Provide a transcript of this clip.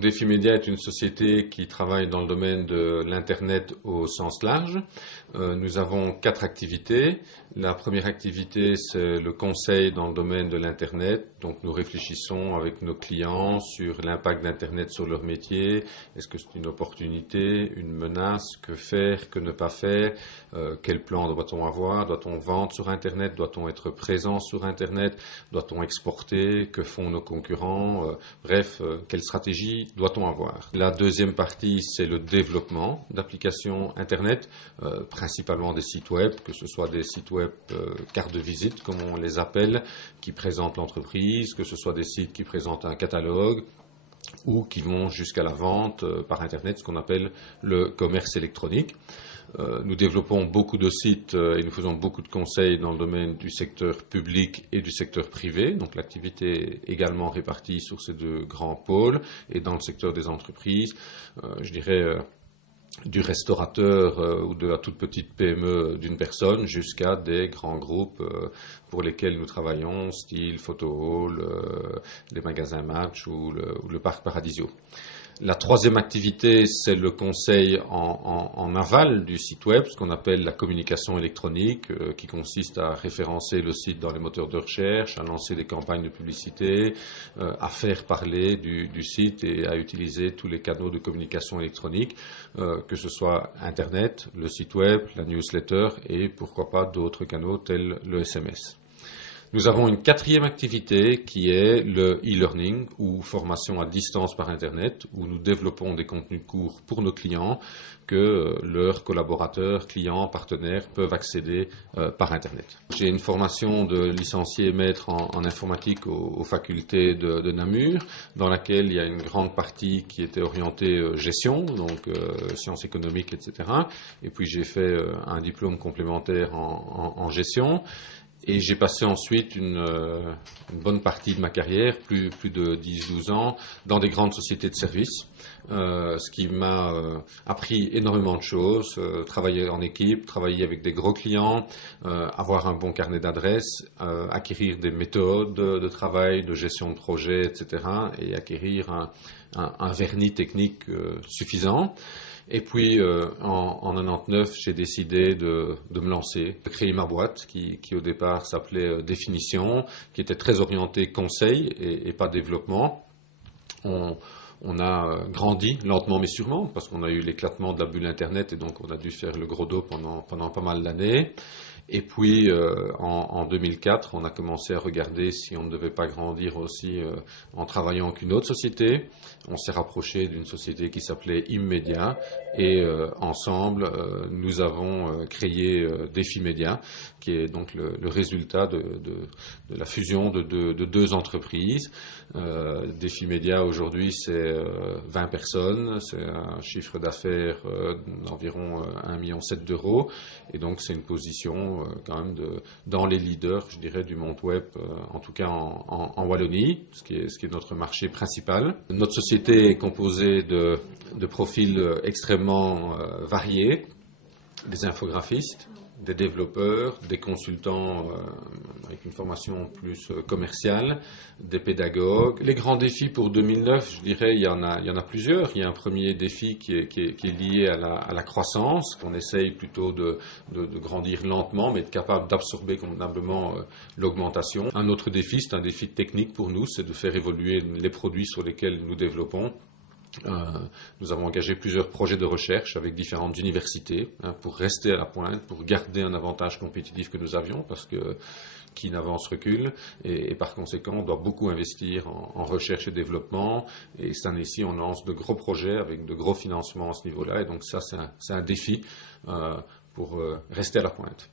Défi Média est une société qui travaille dans le domaine de l'Internet au sens large. Nous avons 4 activités. La première activité, c'est le conseil dans le domaine de l'Internet. Donc nous réfléchissons avec nos clients sur l'impact d'Internet sur leur métier. Est-ce que c'est une opportunité, une menace? Que faire, que ne pas faire? Quel plan doit-on avoir? Doit-on vendre sur Internet? Doit-on être présent sur Internet? Doit-on exporter? Que font nos concurrents? Bref, quelle stratégie doit-on avoir? La deuxième partie, c'est le développement d'applications Internet, principalement des sites web, que ce soit des sites web carte de visite, comme on les appelle, qui présentent l'entreprise, que ce soit des sites qui présentent un catalogue, ou qui vont jusqu'à la vente par Internet, ce qu'on appelle le commerce électronique. Nous développons beaucoup de sites et nous faisons beaucoup de conseils dans le domaine du secteur public et du secteur privé. Donc l'activité est également répartie sur ces 2 grands pôles et dans le secteur des entreprises, je dirais du restaurateur ou de la toute petite PME d'une personne jusqu'à des grands groupes pour lesquels nous travaillons, style Photo Hall, les magasins Match ou le Parc Paradisio. La troisième activité, c'est le conseil en aval du site web, ce qu'on appelle la communication électronique, qui consiste à référencer le site dans les moteurs de recherche, à lancer des campagnes de publicité, à faire parler du site et à utiliser tous les canaux de communication électronique, que ce soit Internet, le site web, la newsletter et pourquoi pas d'autres canaux tels le SMS. Nous avons une 4e activité qui est le e-learning ou formation à distance par Internet où nous développons des contenus courts pour nos clients que leurs collaborateurs, clients, partenaires peuvent accéder par Internet. J'ai une formation de licencié maître en informatique aux facultés de Namur dans laquelle il y a une grande partie qui était orientée gestion, donc sciences économiques, etc. Et puis j'ai fait un diplôme complémentaire en gestion. Et j'ai passé ensuite une bonne partie de ma carrière, plus de 10-12 ans, dans des grandes sociétés de services, ce qui m'a appris énormément de choses, travailler en équipe, travailler avec des gros clients, avoir un bon carnet d'adresses, acquérir des méthodes de travail, de gestion de projet, etc. et acquérir un vernis technique suffisant. Et puis, en 99, j'ai décidé de me lancer, de créer ma boîte qui au départ s'appelait Définition, qui était très orientée conseil et pas développement. On a grandi lentement mais sûrement parce qu'on a eu l'éclatement de la bulle Internet et donc on a dû faire le gros dos pendant pas mal d'années. Et puis en 2004, on a commencé à regarder si on ne devait pas grandir aussi en travaillant avec une autre société. On s'est rapproché d'une société qui s'appelait Immedia et ensemble, nous avons créé Défi Média, qui est donc le résultat de la fusion de 2 entreprises. Défi Média aujourd'hui, c'est 20 personnes, c'est un chiffre d'affaires d'environ 1,7 million d'euros et donc c'est une position quand même dans les leaders, je dirais, du monde web, en tout cas en Wallonie, ce qui est notre marché principal. Notre société est composée de profils extrêmement variés, des infographistes, des développeurs, des consultants avec une formation plus commerciale, des pédagogues. Les grands défis pour 2009, je dirais, il y en a plusieurs. Il y a un premier défi qui est lié à la croissance, qu'on essaye plutôt de grandir lentement, mais être capable d'absorber convenablement l'augmentation. Un autre défi, c'est un défi technique pour nous, c'est de faire évoluer les produits sur lesquels nous développons. Nous avons engagé plusieurs projets de recherche avec différentes universités pour rester à la pointe, pour garder un avantage compétitif que nous avions, parce que qui n'avance recule, et par conséquent on doit beaucoup investir en recherche et développement, et cette année-ci on lance de gros projets avec de gros financements à ce niveau-là, et donc ça c'est un défi pour rester à la pointe.